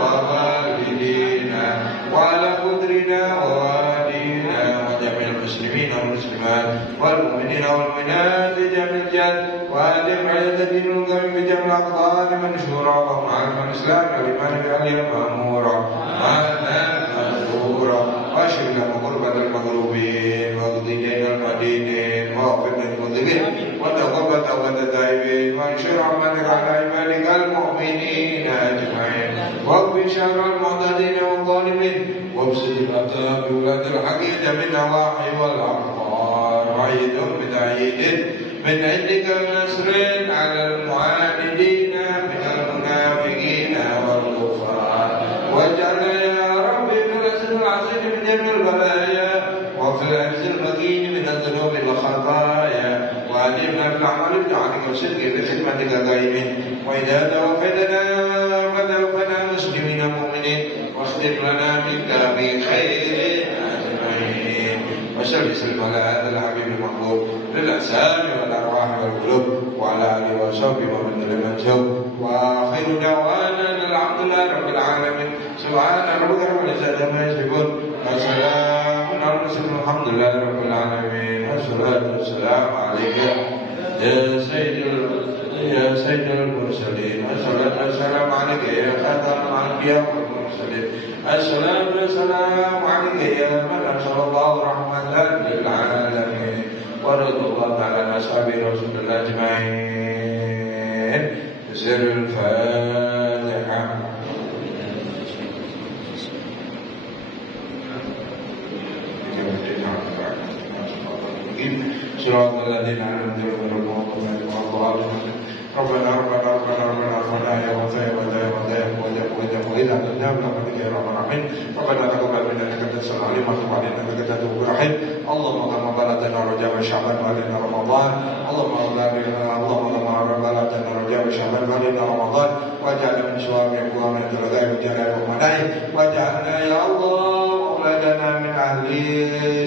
ووالدينا وعلى قدرنا ووالدينا وجميع المسلمين والمسلمات والمؤمنين والمؤمنات جميع الجد وأدم عدد الدين القويم بجميع الأقطار منشورا ومعرف الإسلام والإيمان بأهله مأمورا وأنا مأجورا وأشرك قربة المغلوبين واقضي دين المدينين ووفقنا المذنبين وتقبل توبة التائبين وانشر رحمتك على عبادك المؤمنين أجمعين واكفي شر المعتدين والظالمين وابسط الأبطال بولاة الحقيقة من النواحي والأقطار وعيدهم بتأييد من عندك نصر على المعاندين من المنافقين والكفار واجعلنا يا ربي في الأسر العظيم من جميع البلايا وفي العز المكين من الذنوب والخطايا وأدمنا في الأعمال بطاعتك وصدق بخدمتك دائمين وإذا توفيتنا فتوفنا مسلمين مؤمنين واختم لنا منك بخير أجمعين وصل وسلم على هذا الحبيب المحبوب للأجسام والأرواح والقلوب وعلى آله وصحبه ومن لمن سوء وآخر دعوانا الحمد لله رب العالمين سبحان ربك رب العزة عما يصفون وسلام على المرسلين الحمد لله رب العالمين والصلاة والسلام عليك يا سيد المرسلين والصلاة والسلام عليك يا خاتم الأنبياء والمرسلين الصلاة والسلام عليك يا من أرسل الله رحمة للعالمين ورضي الله تعالى عن أصحاب رسول الله أجمعين. سر الفاتحة. صراط الذين أنعمت عليهم ربنا يا وإذا أتينا برحمتك يا رب العالمين ربنا تقبل منا إنك أنت السميع العليم وتب علينا إنك أنت التواب الرحيم. اللهم كما بلغتنا رجاء شعبان وعلينا رمضان اللهم كما بلغتنا رجاء شعبان وعلينا رمضان واجعلنا من شوام أقوام الرضا وجلال ومنعه واجعلنا يا الله أولادنا من أهل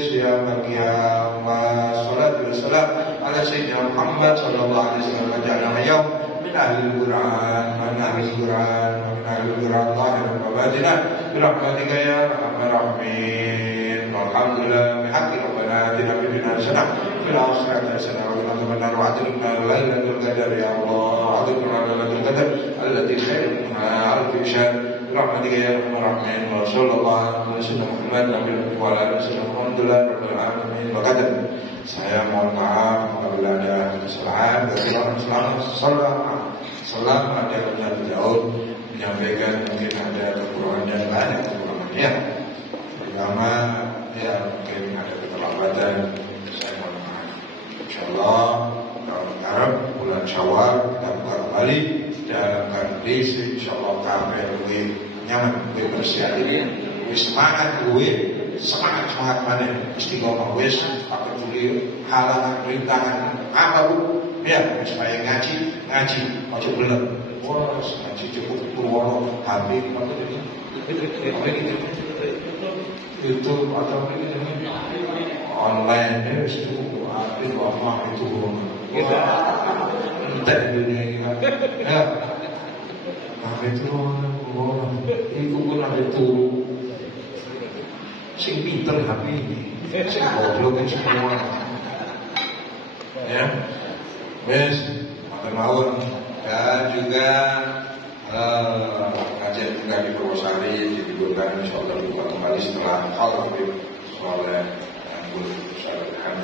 صيام القيام والصلاة والسلام على سيدنا محمد صلى الله عليه وسلم واجعلنا اليوم من أهل القرآن ومن أهل القرآن ومن أهل القرآن ظاهرا وباطنا برحمتك يا أرحم الراحمين. والحمد لله بحق ربنا آتنا في الدنيا حسنة في الآخرة حسنة وقنا عذاب النار وأدركنا ليلة القدر يا الله أدركنا ليلة القدر التي خير منها ألف شهر برحمتك يا أرحم الراحمين. وصلى الله على سيدنا محمد وعلى آله وسلم الحمد لله رب العالمين. وقدر saya mohon maaf apabila ada kesalahan kekurangan salam ada yang jauh menyampaikan mungkin ada kekurangan dan banyak kekurangannya pertama ya mungkin ada keterlambatan saya mohon maaf. Insyaallah tahun Arab bulan Syawal kita buka kembali dalam kondisi insyaallah kafe lebih nyaman lebih bersih ini semangat semangat mana istiqomah wes pakai halangan rintangan apa bu Ya, supaya ngaji, ojo belum. Wah, ngaji cukup keluar HP apa itu? Itu atau apa itu online itu HP apa itu? Kita dunia ini kan. Ya, HP itu itu pun ada tuh. Sing pinter HP ini, sing goblok kan semua. Ya. Wes, matur dan juga kajian juga di Purwosari diliburkan insyaallah buka kembali setelah Habib Soleh Anggur Syarhan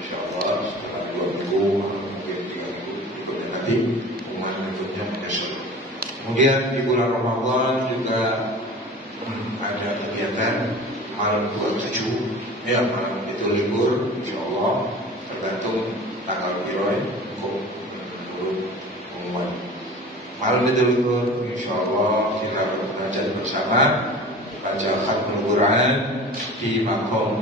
insyaallah setelah 2 minggu mungkin 3 minggu berikutnya nanti pengumuman berikutnya besok. Kemudian di bulan Ramadan juga ada kegiatan malam 27 ya, malam itu libur insyaallah tergantung tanggal biroy pengumuman. Malam itu libur, insyaallah kita belajar bersama baca khatmul Quran di makom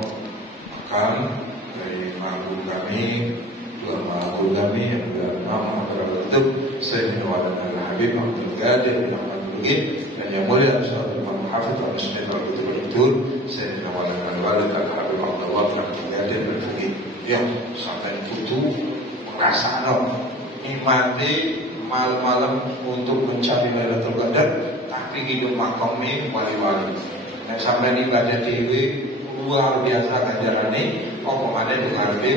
dari makom kami, dua makom kami yang bernama Abdul Sayyidina Walana Habib Abdul Qadir Muhammad Bugin dan yang mulia Ustaz Imam Hafiz Al-Muslim Al-Betul Sayyidina Walana Habib Abdul Qadir Bugin yang sampai itu merasa nikmati malam-malam untuk mencapai Lailatul Qadar tapi hidup makomnya wali-wali yang sampai ibadah dewi luar biasa ganjarane apa maneh ngarepe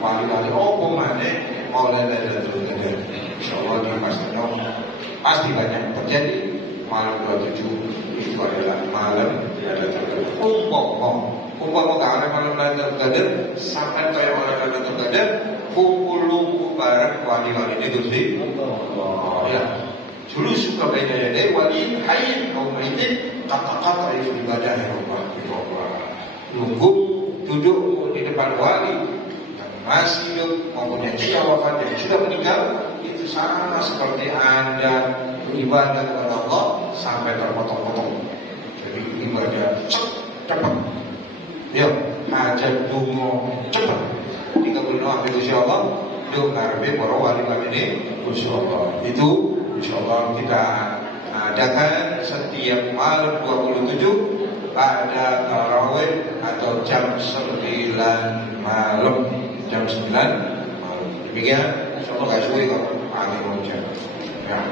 wali-wali apa maneh mau Lailatul Qadar insyaallah di Masjid pasti banyak terjadi. Malam 27 itu adalah malam Lailatul Qadar. Umpama gak ada malam Lailatul Qadar sampai kayak orang Lailatul Qadar kumpul bareng wali-wali ini Gusti Allah. Ya. Dulu suka beda ya wali hayy kaum itu kata-kata itu ibadah ya Allah. Nunggu duduk di depan wali yang masih hidup maupun yang sudah wafat yang sudah meninggal itu sama seperti Anda beribadah kepada Allah sampai terpotong-potong. Jadi ibadah cepat. Ya, hajat dungo cepat. Kita berdoa insyaallah doa ngarepe para wali-wali ini insyaallah. Itu insyaallah kita adakan setiap malam 27 ada tarawih atau jam 9 malam. Jam 9 malam. Demikian insyaallah guys kalau akhir jam. Ya.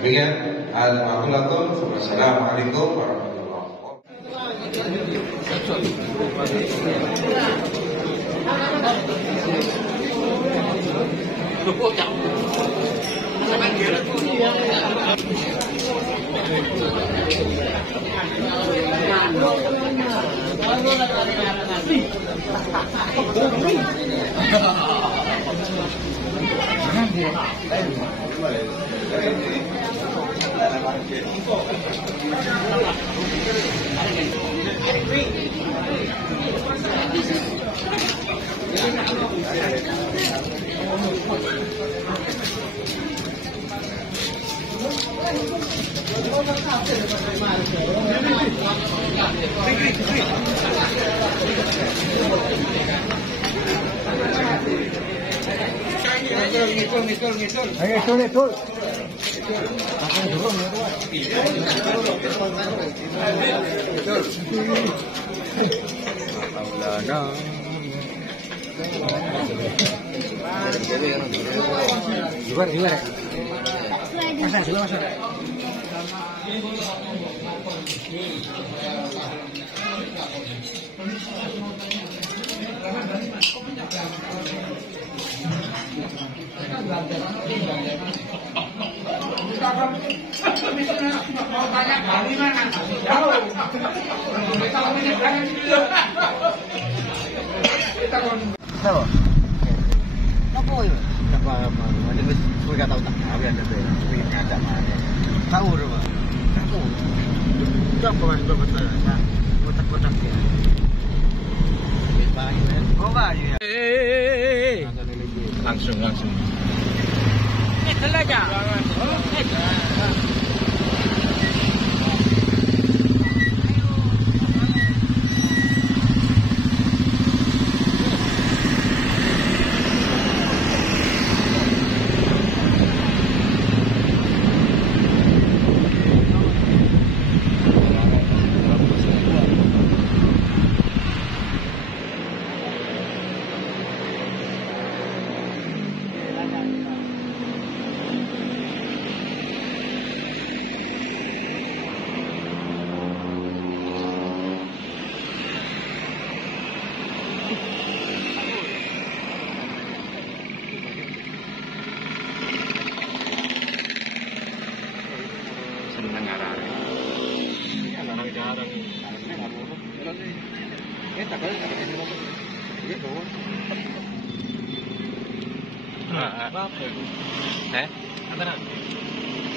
Demikian aku lakukan. Wassalamualaikum warahmatullahi Ngikul. Gimana? Masuk. Langsung. Itu aja.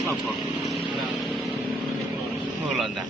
Sopo? Mulon ta.